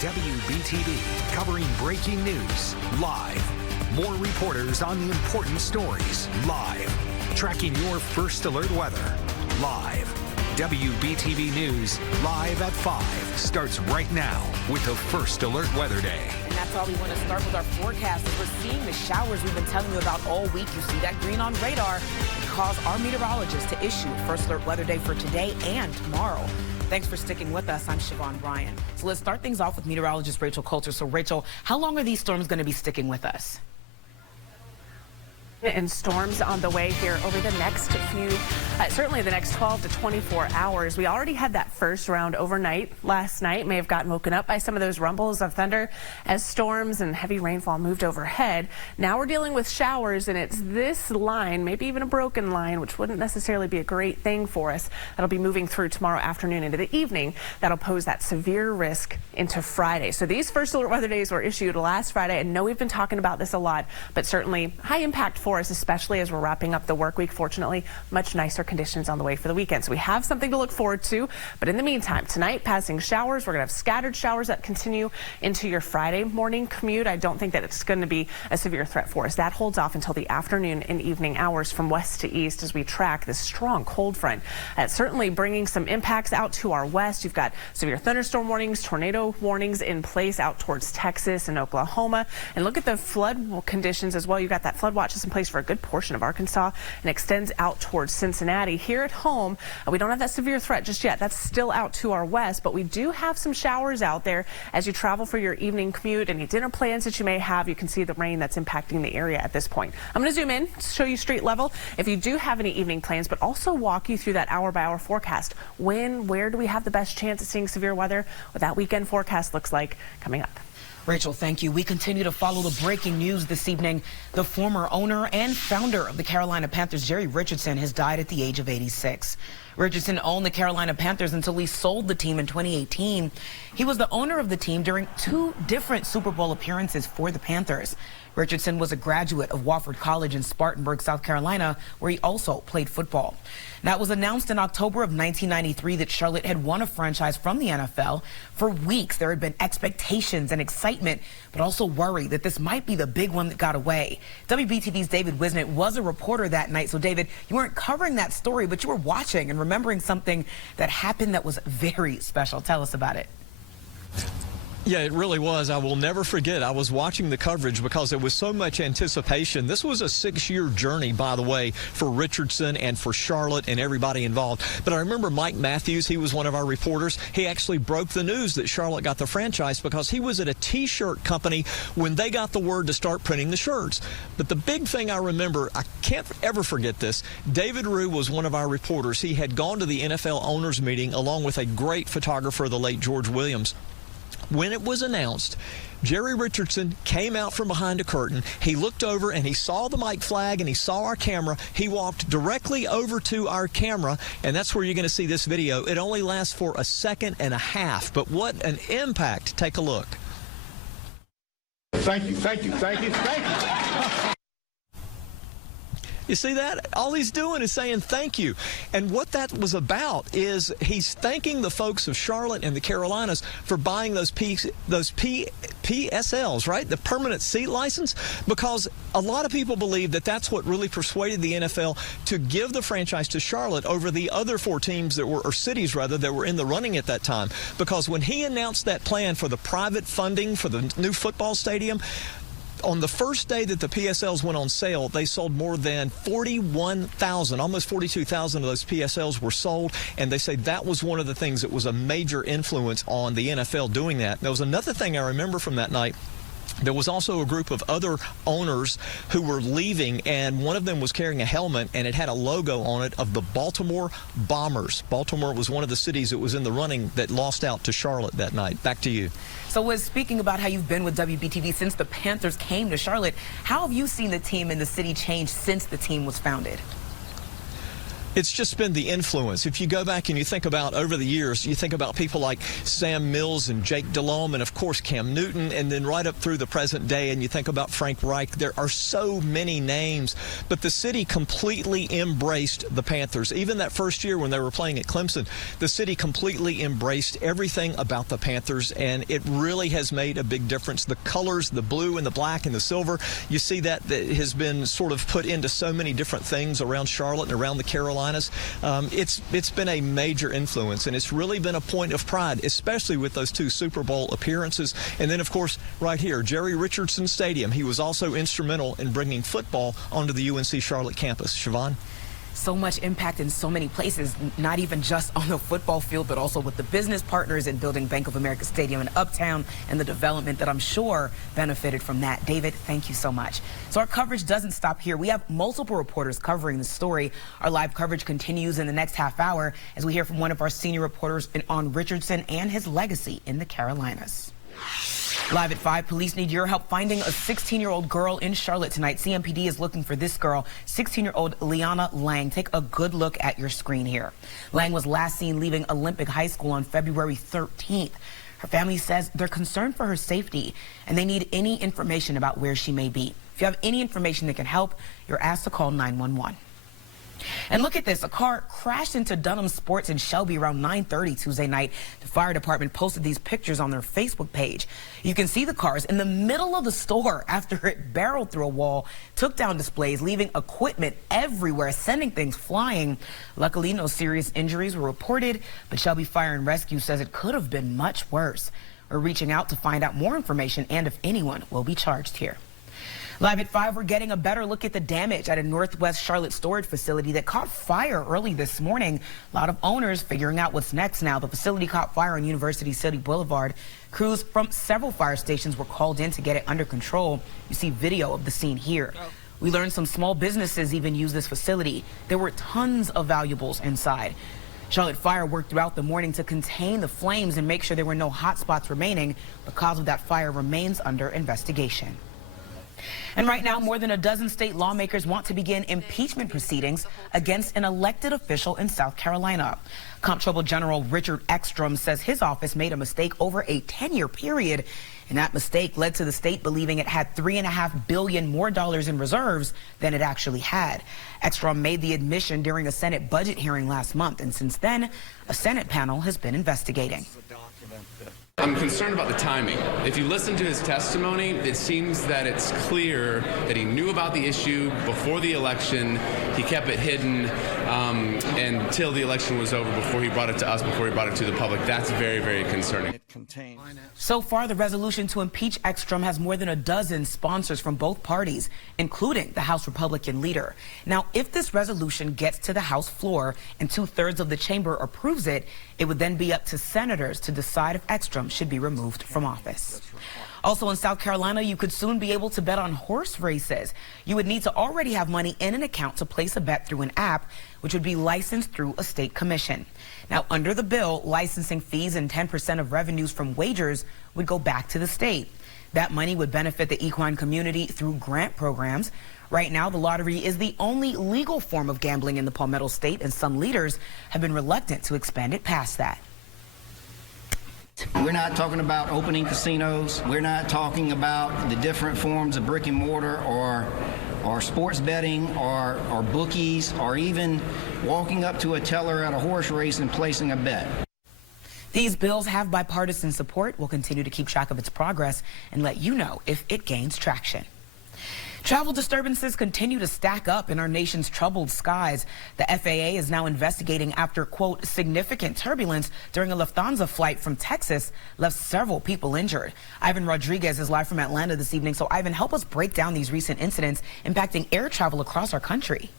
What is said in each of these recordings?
WBTV, covering breaking news live. More reporters on the important stories live. Tracking your first alert weather live. WBTV News live at 5 starts right now with the First Alert Weather Day. And that's all we want to start with our forecast. As we're seeing the showers we've been telling you about all week. You see that green on radar. It caused our meteorologists to issue First Alert Weather Day for today and tomorrow. Thanks for sticking with us. I'm Siobhan Bryan. So let's start things off with meteorologist Rachel Coulter. So Rachel, how long are these storms going to be sticking with us? And storms on the way here over the next few, certainly the next 12 to 24 hours. We already had that first round overnight last night. May have gotten woken up by some of those rumbles of thunder as storms and heavy rainfall moved overhead. Now we're dealing with showers, and it's this line, maybe even a broken line, which wouldn't necessarily be a great thing for us. That'll be moving through tomorrow afternoon into the evening. That'll pose that severe risk into Friday. So these First Alert Weather Days were issued last Friday. I know we've been talking about this a lot, but certainly high impact for us, especially as we're wrapping up the work week. Fortunately, much nicer conditions on the way for the weekend. So we have something to look forward to. But in the meantime, tonight, passing showers. We're going to have scattered showers that continue into your Friday morning commute. I don't think that it's going to be a severe threat for us. That holds off until the afternoon and evening hours from west to east as we track this strong cold front. Certainly bringing some impacts out to our west. You've got severe thunderstorm warnings, tornado warnings in place out towards Texas and Oklahoma. And look at the flood conditions as well. You've got that flood watches in place for a good portion of Arkansas and extends out towards Cincinnati. Here at home, we don't have that severe threat just yet. That's still out to our west, but we do have some showers out there as you travel for your evening commute. Any dinner plans that you may have, you can see the rain that's impacting the area at this point. I'm going to zoom in, show you street level if you do have any evening plans, but also walk you through that hour-by-hour forecast. When, where do we have the best chance of seeing severe weather? What that weekend forecast looks like coming up. Rachel, thank you. We continue to follow the breaking news this evening. The former owner and founder of the Carolina Panthers, Jerry Richardson, has died at the age of 86. Richardson owned the Carolina Panthers until he sold the team in 2018. He was the owner of the team during 2 different Super Bowl appearances for the Panthers. Richardson was a graduate of Wofford College in Spartanburg, South Carolina, where he also played football. Now, it was announced in October of 1993 that Charlotte had won a franchise from the NFL. For weeks, there had been expectations and excitement, but also worry that this might be the big one that got away. WBTV's David Wisnett was a reporter that night. So, David, you weren't covering that story, but you were watching and remembering something that happened that was very special. Tell us about it. Yeah, it really was. I will never forget. I was watching the coverage because there was so much anticipation. This was a 6-year journey, by the way, for Richardson and for Charlotte and everybody involved. But I remember Mike Matthews, he was one of our reporters. He actually broke the news that Charlotte got the franchise because he was at a T-shirt company when they got the word to start printing the shirts. But the big thing I remember, I can't ever forget this, David Rue was one of our reporters. He had gone to the NFL owners meeting along with a great photographer, the late George Williams. When it was announced, Jerry Richardson came out from behind a curtain. He looked over and he saw the mic flag and he saw our camera. He walked directly over to our camera, and that's where you're going to see this video. It only lasts for a second and a half, but what an impact. Take a look. Thank you, thank you, thank you, thank you. You see that? All he's doing is saying thank you. And what that was about is he's thanking the folks of Charlotte and the Carolinas for buying those PSLs, right? The permanent seat license, because a lot of people believe that that's what really persuaded the NFL to give the franchise to Charlotte over the other 4 teams that were, or cities rather, that were in the running at that time. Because when he announced that plan for the private funding for the new football stadium, on the first day that the PSLs went on sale, they sold more than 41,000, almost 42,000 of those PSLs were sold, and they say that was one of the things that was a major influence on the NFL doing that. There was another thing I remember from that night. There was also a group of other owners who were leaving, and one of them was carrying a helmet, and it had a logo on it of the Baltimore Bombers. Baltimore was one of the cities that was in the running that lost out to Charlotte that night. Back to you. So, Wiz, speaking about how you've been with WBTV since the Panthers came to Charlotte, how have you seen the team and the city change since the team was founded? It's just been the influence. If you go back and you think about over the years, you think about people like Sam Mills and Jake Delhomme and, of course, Cam Newton, and then right up through the present day, and you think about Frank Reich. There are so many names, but the city completely embraced the Panthers. Even that first year when they were playing at Clemson, the city completely embraced everything about the Panthers, and it really has made a big difference. The colors, the blue and the black and the silver, you see that has been sort of put into so many different things around Charlotte and around the Carolinas. It's been a major influence, and it's really been a point of pride, especially with those 2 Super Bowl appearances. And then, of course, right here, Jerry Richardson Stadium. He was also instrumental in bringing football onto the UNC Charlotte campus. Siobhan? So much impact in so many places, not even just on the football field, but also with the business partners in building Bank of America Stadium in Uptown and the development that I'm sure benefited from that. David, thank you so much. So our coverage doesn't stop here. We have multiple reporters covering the story. Our live coverage continues in the next half hour as we hear from one of our senior reporters on Richardson and his legacy in the Carolinas. Live at 5, police need your help finding a 16-year-old girl in Charlotte tonight. CMPD is looking for this girl, 16-year-old Liana Lang. Take a good look at your screen here. Lang was last seen leaving Olympic High School on February 13th. Her family says they're concerned for her safety and they need any information about where she may be. If you have any information that can help, you're asked to call 911. And look at this. A car crashed into Dunham Sports in Shelby around 9:30 Tuesday night. The fire department posted these pictures on their Facebook page. You can see the cars in the middle of the store after it barreled through a wall, took down displays, leaving equipment everywhere, sending things flying. Luckily, no serious injuries were reported, but Shelby Fire and Rescue says it could have been much worse. We're reaching out to find out more information and if anyone will be charged here. Live at 5, we're getting a better look at the damage at a Northwest Charlotte storage facility that caught fire early this morning. A lot of owners figuring out what's next now. The facility caught fire on University City Boulevard. Crews from several fire stations were called in to get it under control. You see video of the scene here. We learned some small businesses even use this facility. There were tons of valuables inside. Charlotte Fire worked throughout the morning to contain the flames and make sure there were no hot spots remaining. The cause of that fire remains under investigation. And right now, more than a dozen state lawmakers want to begin impeachment proceedings against an elected official in South Carolina. Comptroller General Richard Ekstrom says his office made a mistake over a 10-year period, and that mistake led to the state believing it had $3.5 billion more in reserves than it actually had. Ekstrom made the admission during a Senate budget hearing last month, and since then, a Senate panel has been investigating. I'm concerned about the timing. If you listen to his testimony, it seems that it's clear that he knew about the issue before the election. He kept it hidden until the election was over, before he brought it to us, before he brought it to the public. That's very, very concerning. So far, the resolution to impeach Ekstrom has more than a dozen sponsors from both parties, including the House Republican leader. Now, if this resolution gets to the House floor and 2/3 of the chamber approves it, it would then be up to senators to decide if Ekstrom should be removed from office. Also in South Carolina, you could soon be able to bet on horse races. You would need to already have money in an account to place a bet through an app, which would be licensed through a state commission. Now, under the bill, licensing fees and 10% of revenues from wagers would go back to the state. That money would benefit the equine community through grant programs. Right now, the lottery is the only legal form of gambling in the Palmetto State, and some leaders have been reluctant to expand it past that. We're not talking about opening casinos. We're not talking about the different forms of brick and mortar or sports betting or bookies or even walking up to a teller at a horse race and placing a bet. These bills have bipartisan support. We'll continue to keep track of its progress and let you know if it gains traction. Travel disturbances continue to stack up in our nation's troubled skies. The FAA is now investigating after, quote, significant turbulence during a Lufthansa flight from Texas left several people injured. Ivan Rodriguez is live from Atlanta this evening. So, Ivan, help us break down these recent incidents impacting air travel across our country.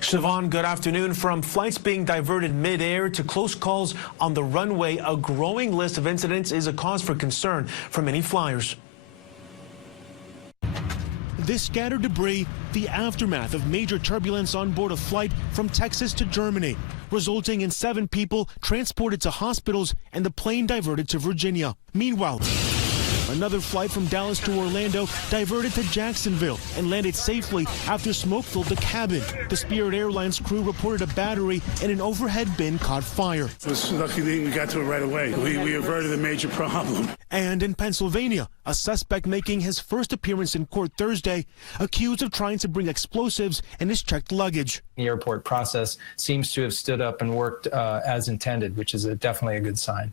Siobhan, good afternoon. From flights being diverted midair to close calls on the runway, a growing list of incidents is a cause for concern for many flyers. This scattered debris, the aftermath of major turbulence on board a flight from Texas to Germany, resulting in 7 people transported to hospitals and the plane diverted to Virginia. Meanwhile, another flight from Dallas to Orlando diverted to Jacksonville and landed safely after smoke filled the cabin. The Spirit Airlines crew reported a battery in an overhead bin caught fire. It was lucky that we got to it right away. We averted a major problem. And in Pennsylvania, a suspect making his first appearance in court Thursday, accused of trying to bring explosives in his checked luggage. The airport process seems to have stood up and worked as intended, which is definitely a good sign.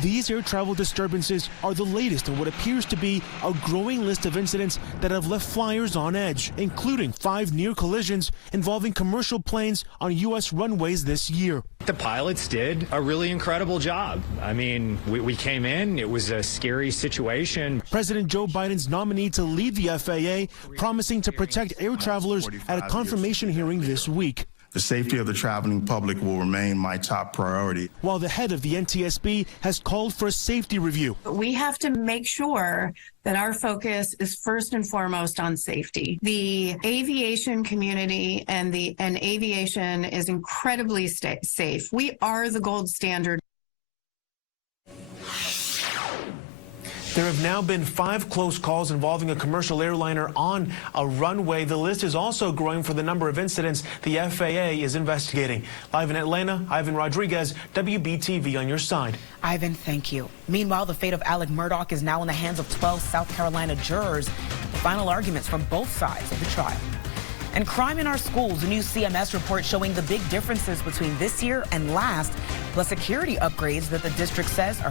These air travel disturbances are the latest in what appears to be a growing list of incidents that have left flyers on edge, including 5 near collisions involving commercial planes on U.S. runways this year. The pilots did a really incredible job. I mean, we came in, it was a scary situation. President Joe Biden's nominee to lead the FAA, promising to protect air travelers at a confirmation hearing this week. The safety of the traveling public will remain my top priority. While the head of the NTSB has called for a safety review. We have to make sure that our focus is first and foremost on safety. The aviation community and aviation is incredibly safe. We are the gold standard. There have now been 5 close calls involving a commercial airliner on a runway. The list is also growing for the number of incidents the FAA is investigating. Live in Atlanta, Ivan Rodriguez, WBTV on your side. Ivan, thank you. Meanwhile, the fate of Alec Murdaugh is now in the hands of 12 South Carolina jurors. The final arguments from both sides of the trial. And crime in our schools, a new CMS report showing the big differences between this year and last, plus security upgrades that the district says are